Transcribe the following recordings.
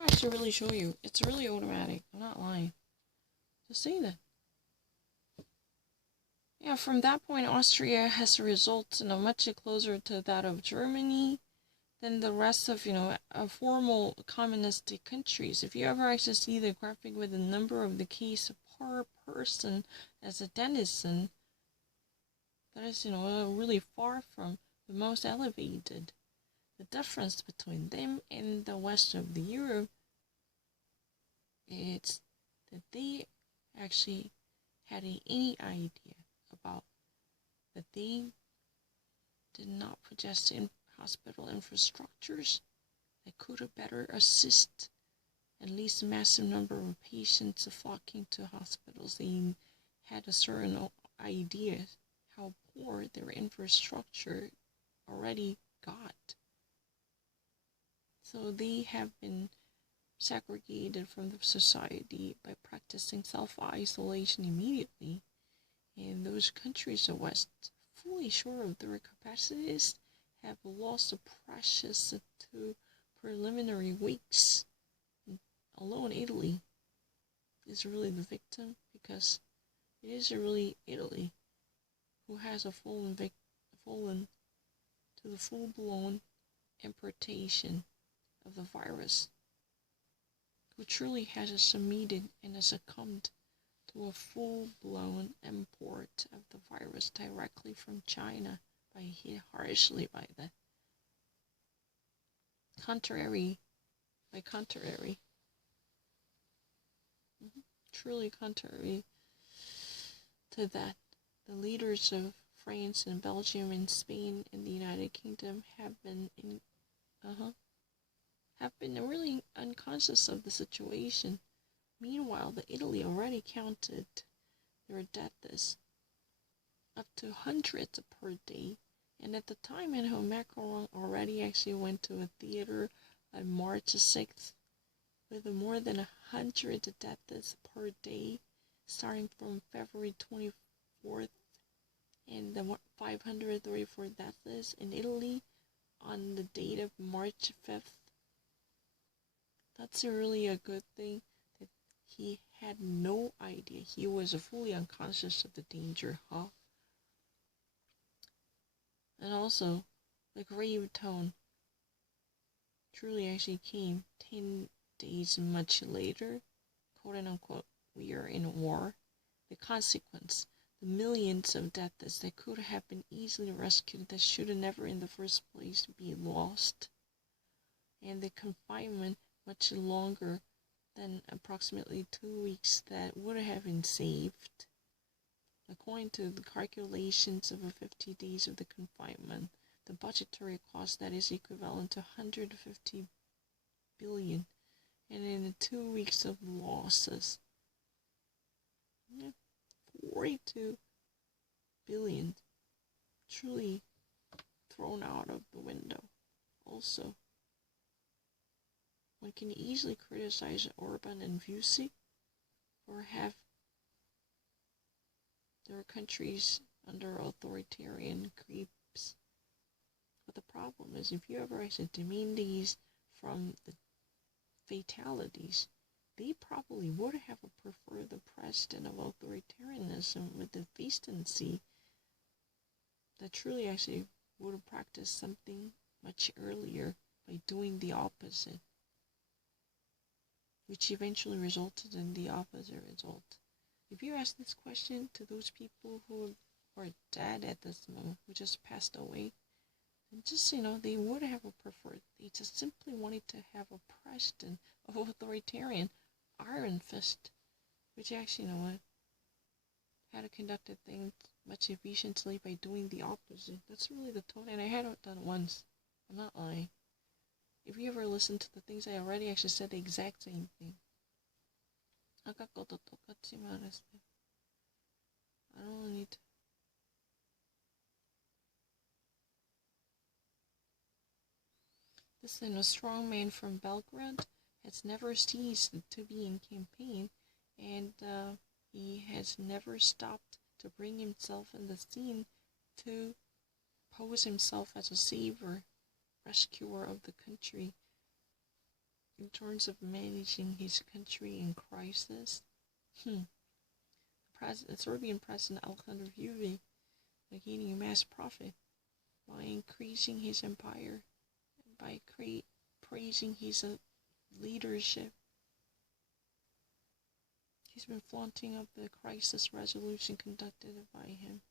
I should really show you. It's really automatic. I'm not lying. Just say that. Yeah, from that point, Austria has results much closer to that of Germany than the rest of, formal communistic countries. If you ever actually see the graphic with the number of the case per person as a denizen, that is, really far from the most elevated. The difference between them and the west of the Europe is that they actually had any idea about that they did not possess hospital infrastructures that could better assist at least a massive number of patients flocking to hospitals. They had a certain idea how poor their infrastructure already got. So they have been segregated from the society by practicing self-isolation immediately. And those countries of West, fully sure of their capacities, have lost the precious two preliminary weeks. Alone Italy is really the victim, because it is really Italy who has fallen to the full-blown importation of the virus, who truly has submitted and succumbed to a full-blown import of the virus directly from China by hit harshly by the contrary, truly contrary to that. The leaders of France and Belgium and Spain and the United Kingdom have been really unconscious of the situation. Meanwhile, the Italy already counted their deaths up to hundreds per day, and at the time Emmanuel Macron already actually went to a theater on March 6th with more than 100 deaths per day, starting from February 24th, and the 534 deaths in Italy on the date of March 5th. That's really a good thing, that he had no idea. He was fully unconscious of the danger, huh? And also, the grave tone truly actually came 10 days much later. Quote unquote, we are in war. The consequence, the millions of deaths that could have been easily rescued, that should have never in the first place be lost. And the confinement much longer than approximately 2 weeks that would have been saved. According to the calculations of 50 days of the confinement, the budgetary cost that is equivalent to 150 billion, and in the 2 weeks of losses, 42 billion truly thrown out of the window. Also, one can easily criticize Orban and Vucic for have their countries under authoritarian creeps. But the problem is, if you ever actually demean these from the fatalities, they probably would have preferred the president of authoritarianism with the decency that truly actually would have practiced something much earlier by doing the opposite, which eventually resulted in the opposite result. If you ask this question to those people who are dead at this moment, who just passed away, and just, they would have preferred, they just simply wanted to have a president of authoritarian iron fist, which actually, had conducted things much efficiently by doing the opposite. That's really the tone, and I had it done once. I'm not lying. If you ever listen to the things I already actually said the exact same thing. I don't need to. This is a strong man from Belgrade has never ceased to be in campaign, and he has never stopped to bring himself in the scene to pose himself as a savior, rescuer of the country. in terms of managing his country in crisis, the Serbian President Aleksandar Vučić gaining a mass profit by increasing his empire, by praising his leadership. He's been flaunting of the crisis resolution conducted by him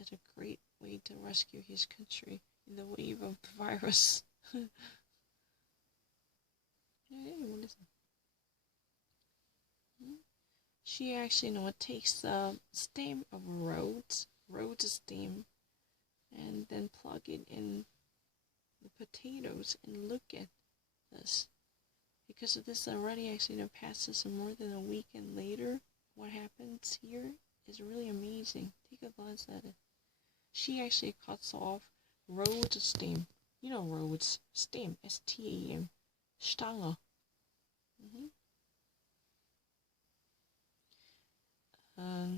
as a great way to rescue his country in the wave of the virus. Hey, what is it? She actually, takes the stem of Rhodes stem, and then plug it in the potatoes and look at this. Because of this already actually passes more than a week, and later what happens here is really amazing. Take a glance at it. She actually cuts off Rhodes stem. You know Rhodes stem, S-T-A-M, Stange.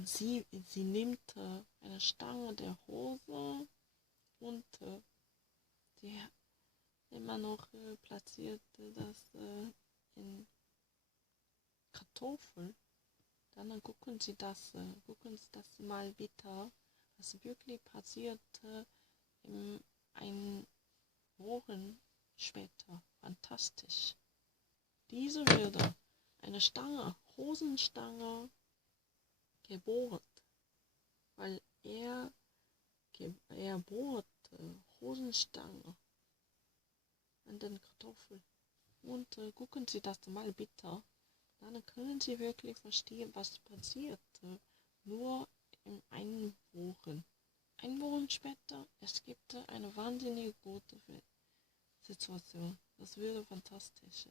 Sie nimmt eine Stange der Hose und sie immer noch platziert das in Kartoffel. Dann gucken Sie das mal bitte, was wirklich passierte ein Wochen später. Fantastisch. Diese würde eine Stange, Hosenstange, gebohrt, weil er bohrte Hosenstange an den Kartoffeln. Und gucken Sie das mal bitte. Dann können Sie wirklich verstehen, was passierte. Nur in einem Wochen. Ein Wochen später, es gibt eine wahnsinnig gute Situation. Das wäre fantastisch.